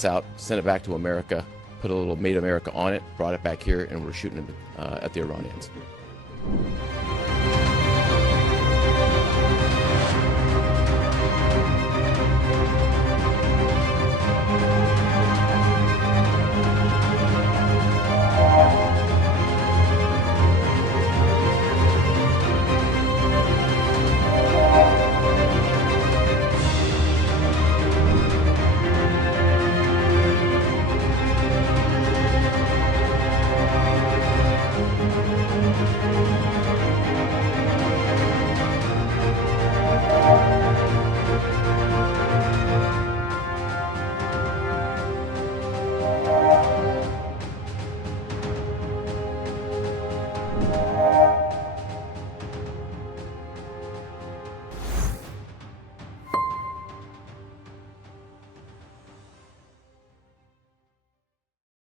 shots out, sent it back to America, put a little Made America on it, brought it back here, and we're shooting it at the Iranians.